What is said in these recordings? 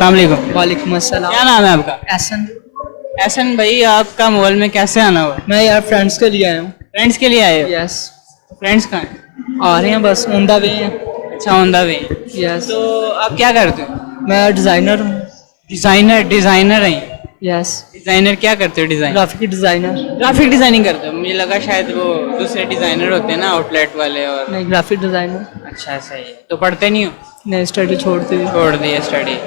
अस्सलाम वालेकुम। वालेकुम अस्सलाम। क्या नाम है आपका? एहसन। एहसन भाई, आपका मोबाइल में कैसे आना हुआ? मैं यार फ्रेंड्स के लिए आया हूँ। फ्रेंड्स के लिए आए हो? यस। फ्रेंड्स कहाँ हैं? आ रहे हैं बस, ऑन द वे हैं। अच्छा, ऑन द वे। यस। तो आप क्या करते हो? मैं डिज़ाइनर हूँ। डिजाइनर डिजाइनर हैं? यस। डिजाइनर क्या करते हो? Design graphic designer. Graphic designing करते हो? मुझे लगा शायद वो दूसरे डिजाइनर होते हैं ना, आउटलेट वाले। और नहीं, ग्राफिक डिज़ाइनर। अच्छा, सही है। तो पढ़ते नहीं हो? नहीं, स्टडी छोड़ती हुई। छोड़ दिया स्टडी।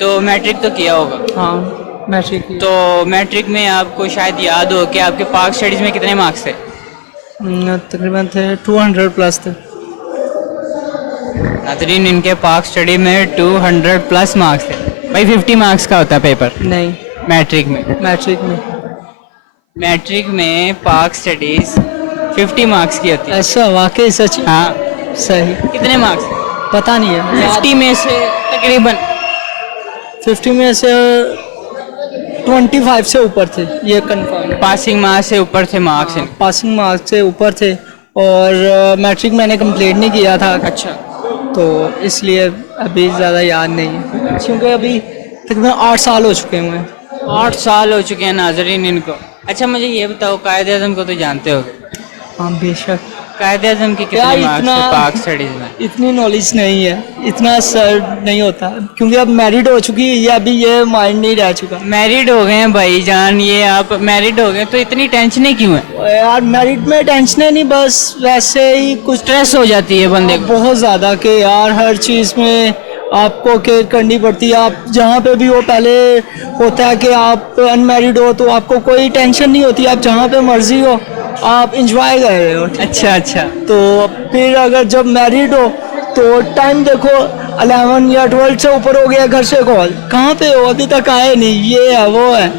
तो मैट्रिक तो किया होगा? हाँ, मैट्रिक की। तो मैट्रिक में आपको शायद याद हो कि आपके पाक स्टडीज में कितने मार्क्स थे? तकरीबन थे 200 प्लस थे। नाज़रीन, इनके पाक स्टडी में 200 प्लस मार्क्स थे। भाई 50 मार्क्स का होता है पेपर नहीं, मैट्रिक में। मैट्रिक में पाक स्टडीज 50 मार्क्स की होती है। ऐसा वाकई सच? हाँ। सही। कितने मार्क्स? पता नहीं है। 50 में से तकरीबन 50 में से 25 से ऊपर थे, ये कंफर्म। पासिंग मार्क्स से ऊपर थे मार्क्स। पासिंग मार्क्स से ऊपर थे। और मैट्रिक मैंने कंप्लीट नहीं किया था। अच्छा। तो इसलिए अभी ज़्यादा याद नहीं है, क्योंकि अभी तकरीबन 8 साल हो चुके हुए हैं। 8 साल हो चुके हैं नाजरीन इनको। अच्छा, मुझे ये बताओ, कायदे आज़म को तो जानते हो? हाँ बेशक। कायदे आज़म की यार कितने मार्क्स थे पाक स्टडीज में? इतनी नॉलेज नहीं है, इतना सर नहीं होता, क्योंकि अब मैरिड हो चुकी है, ये अभी ये माइंड नहीं रह चुका। मैरिड हो गए हैं भाई जान, ये आप मैरिड हो गए तो इतनी टेंशनें क्यों है? यार मैरिड में टेंशन नहीं, बस वैसे ही कुछ स्ट्रेस हो जाती है बंदे को बहुत ज़्यादा, कि यार हर चीज़ में आपको केयर करनी पड़ती है। आप जहाँ पे भी हो, पहले होता है कि आप अनमैरिड हो तो आपको कोई टेंशन नहीं होती, आप जहाँ पे मर्जी हो आप इंजॉय कर रहे हो। अच्छा अच्छा। तो फिर अगर जब मैरिड हो तो टाइम देखो 11 या 12 से ऊपर हो गया, घर से कॉल, कहाँ पे हो, अभी तक आए नहीं, ये है वो है,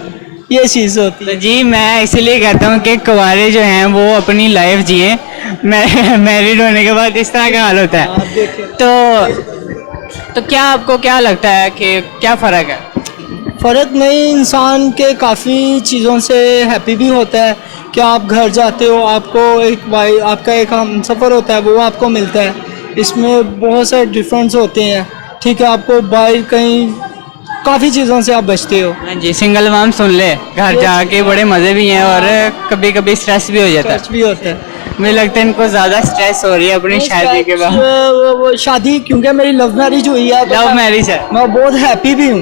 ये चीज़ होती तो है। जी मैं इसीलिए कहता हूँ कि कुंवारे जो हैं वो अपनी लाइफ जिए, मैरिड होने के बाद इस तरह का हाल होता है। आप देखिए, तो क्या आपको क्या लगता है कि क्या फ़र्क है? फ़र्क नहीं, इंसान के काफ़ी चीज़ों से हैप्पी भी होता है कि आप घर जाते हो, आपको एक भाई, आपका एक हम सफ़र होता है वो आपको मिलता है, इसमें बहुत सारे डिफरेंस होते हैं। ठीक है, आपको बाहर कहीं काफ़ी चीज़ों से आप बचते हो। हाँ जी, सिंगल माम सुन ले, घर जाके बड़े मज़े भी हैं और कभी कभी स्ट्रेस भी हो जाता खर्च है। भी होता है। मुझे लगता है इनको ज़्यादा स्ट्रेस हो रही है अपनी शादी के बाद। वो शादी, क्योंकि मेरी लव मैरिज हुई है तो लव मैरिज है? मैं बहुत हैप्पी भी हूँ,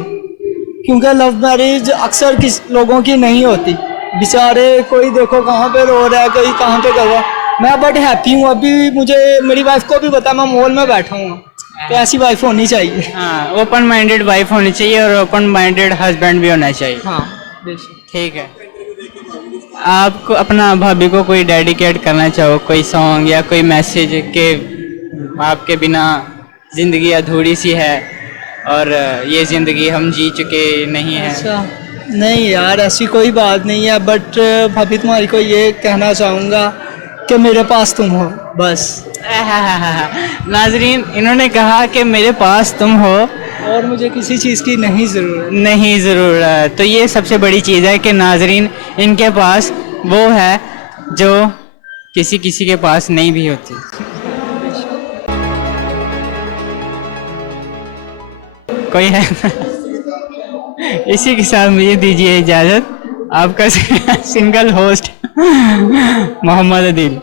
क्योंकि लव मैरिज अक्सर किस लोगों की नहीं होती। बेचारे कोई देखो कहाँ पे रो रहा है, कोई कहाँ पे कर रहा है, मैं बट हैप्पी हूँ। अभी मुझे मेरी वाइफ को भी पता, मैं मॉल में बैठा हूँ, तो ऐसी वाइफ होनी चाहिए। हाँ, ओपन माइंडेड वाइफ होनी चाहिए और ओपन माइंडेड हस्बैंड भी होना चाहिए। हाँ बेशक। ठीक है। आपको अपना भाभी को कोई डेडिकेट करना चाहो, कोई सॉन्ग या कोई मैसेज के आपके बिना ज़िंदगी अधूरी सी है और ये ज़िंदगी हम जी चुके नहीं हैं? अच्छा, नहीं यार ऐसी कोई बात नहीं है, बट भाभी तुम्हारी को ये कहना चाहूँगा कि मेरे पास तुम हो बस। नाजरीन, इन्होंने कहा कि मेरे पास तुम हो और मुझे किसी चीज़ की नहीं ज़रूरत। नहीं ज़रूरत। तो ये सबसे बड़ी चीज़ है कि नाजरीन इनके पास वो है जो किसी किसी के पास नहीं भी होती। कोई है? इसी के साथ मुझे दीजिए इजाज़त। आपका सिंगल होस्ट मोहम्मद अदील।